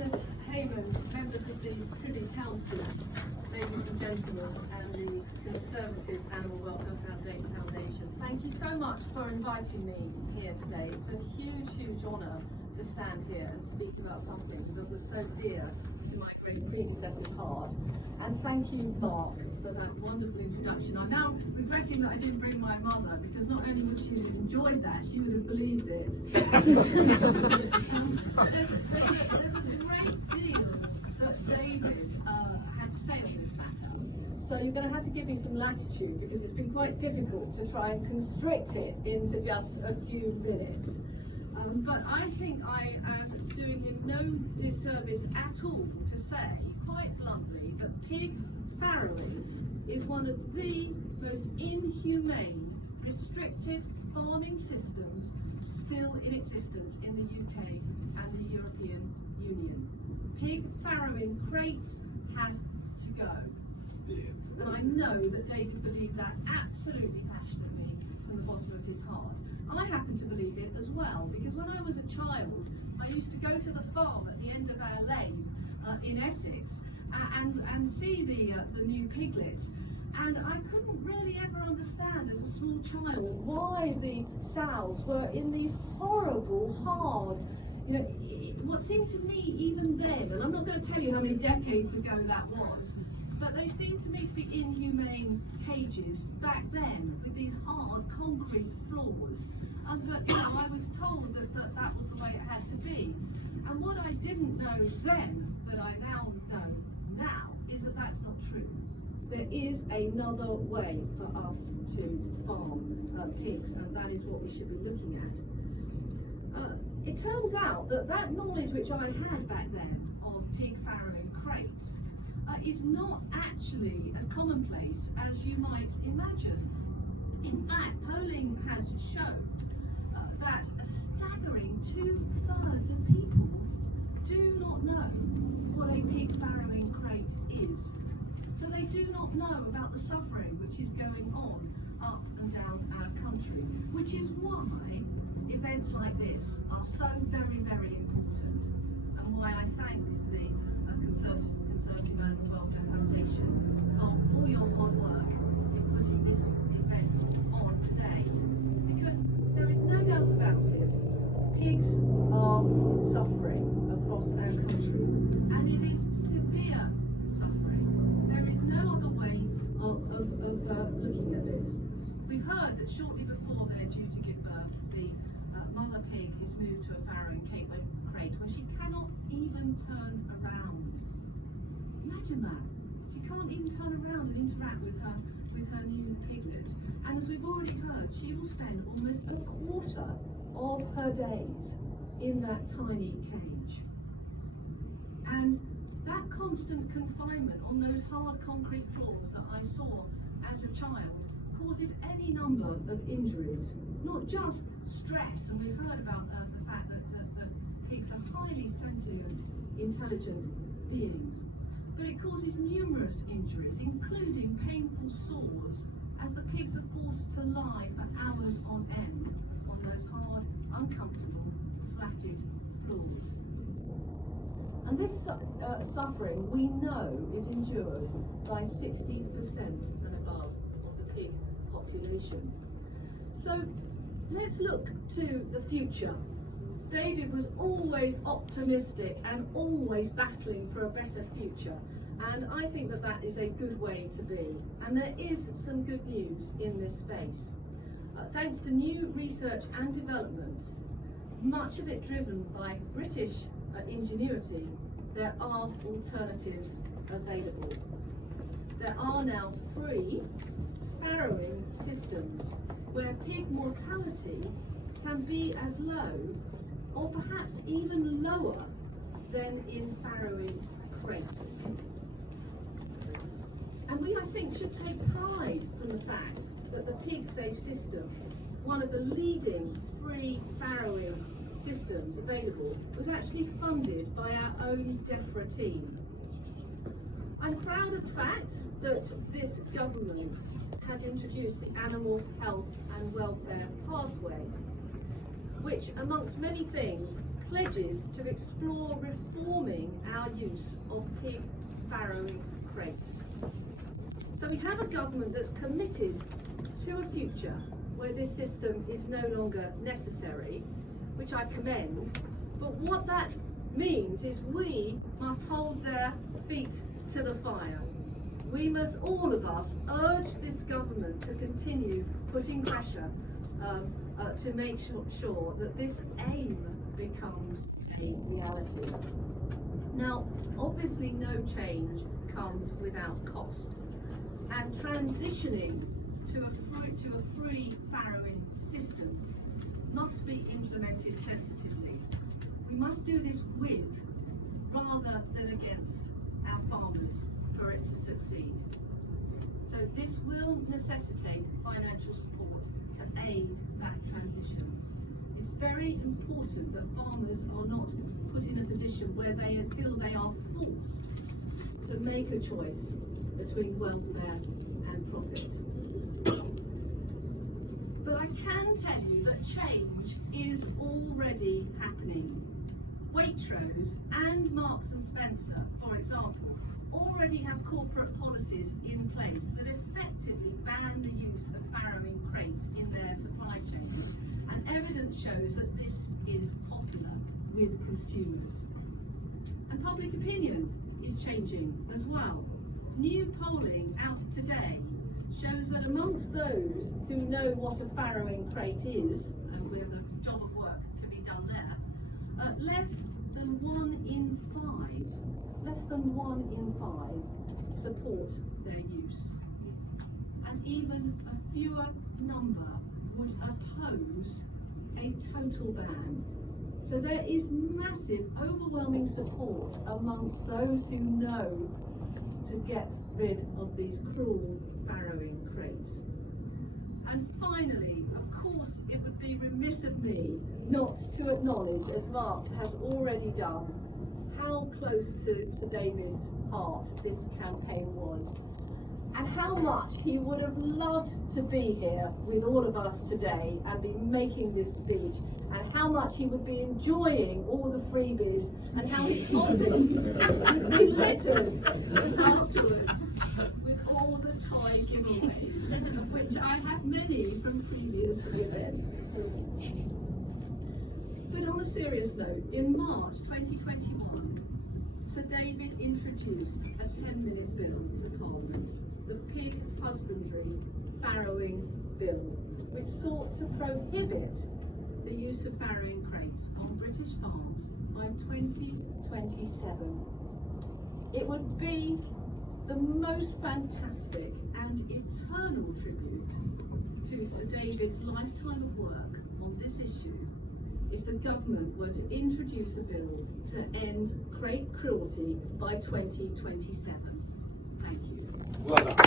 Baroness Hayman, members of the Privy Council, ladies and gentlemen, and the Conservative Animal Welfare Foundation, thank you so much for inviting me here today. It's a huge, huge honour to stand here and speak about something that was so dear to my great predecessor's heart. And thank you, Mark, for that wonderful introduction. I'm now regretting that I didn't bring my mother, because not only would she have enjoyed that, she would have believed it. There's a great deal that David had to say on this matter. So you're going to have to give me some latitude, because it's been quite difficult to try and constrict it into just a few minutes. But I think I am doing him no disservice at all to say, quite bluntly, that pig farrowing is one of the most inhumane, restricted farming systems still in existence in the UK and the European Union. Pig farrowing crates have to go. And I know that David believed that absolutely passionately from the bottom of his heart. I happen to believe it as well, because when I was a child, I used to go to the farm at the end of our lane in Essex and see the new piglets. And I couldn't really ever understand as a small child why the sows were in these horrible, hard, what seemed to me even then, and I'm not going to tell you how many decades ago that was, but they seemed to me to be inhumane cages back then with these hard concrete floors. But I was told that was the way it had to be. And what I didn't know then, that I now know now, is that that's not true. There is another way for us to farm pigs, and that is what we should be looking at. It turns out that knowledge which I had back then of pig farrowing crates is not actually as commonplace as you might imagine. In fact, polling has shown that a staggering 2/3 of people do not know what a pig farrowing crate is. So they do not know about the suffering which is going on up and down our country, which is why events like this are so very, very important, and why I thank the Conservative Animal Welfare Foundation for all your hard work in putting this event on today, because there is no doubt about it, pigs are suffering across our country, and it is severe suffering. There is no other way of looking at this. We've heard that shortly before they're due to give birth, the mother pig is moved to a farrowing crate where she cannot even turn around. Imagine that. She can't even turn around and interact with her new piglets. And as we've already heard, she will spend almost a quarter of her days in that tiny cage. And that constant confinement on those hard concrete floors that I saw as a child causes any number of injuries, not just stress, and we've heard about the fact that pigs are highly sentient, intelligent beings, but it causes numerous injuries, including painful sores, as the pigs are forced to lie for hours on end on those hard, uncomfortable, slatted floors. And this suffering, we know, is endured by 60% and above of the pig population. So let's look to the future. David was always optimistic and always battling for a better future, and I think that is a good way to be. And there is some good news in this space. Thanks to new research and developments, much of it driven by British ingenuity, there are alternatives available. There are now free farrowing systems where pig mortality can be as low or perhaps even lower than in farrowing crates. And we, I think, should take pride from the fact that the PigSafe system, one of the leading free farrowing systems available, was actually funded by our own DEFRA team. I'm proud of the fact that this government has introduced the Animal Health and Welfare Pathway, which, amongst many things, pledges to explore reforming our use of pig farrowing crates. So we have a government that's committed to a future where this system is no longer necessary, which I commend, but what that means is we must hold their feet to the fire. We must, all of us, urge this government to continue putting pressure to make sure that this aim becomes a reality. Now, obviously no change comes without cost, and transitioning to a free farrowing system must be implemented sensitively. We must do this with, rather than against, our farmers for it to succeed. So this will necessitate financial support to aid that transition. It's very important that farmers are not put in a position where they feel they are forced to make a choice between welfare and profit. But I can tell you that change is already happening. Waitrose and Marks and Spencer, for example, already have corporate policies in place that effectively ban the use of farrowing crates in their supply chains, and evidence shows that this is popular with consumers. And public opinion is changing as well. New polling out today shows that amongst those who know what a farrowing crate is, and there's a job of work to be done there, less than 1 in 5 support their use. And even a fewer number would oppose a total ban. So there is massive, overwhelming support amongst those who know to get rid of these cruel farrowing crates. And finally, of course, it would be remiss of me not to acknowledge, as Mark has already done, how close to Sir David's heart this campaign was, and how much he would have loved to be here with all of us today and be making this speech, and how much he would be enjoying all the freebies, and how his office would be littered afterwards with all the toy giveaways, of which I have many from previous events. But on a serious note, in March 2021, Sir David introduced a 10-minute bill to Parliament, the Pig Husbandry Farrowing Bill, which sought to prohibit the use of farrowing crates on British farms by 2027. It would be the most fantastic and eternal tribute to Sir David's lifetime of work on this issue if the government were to introduce a bill to end crate cruelty by 2027. Thank you. Well done.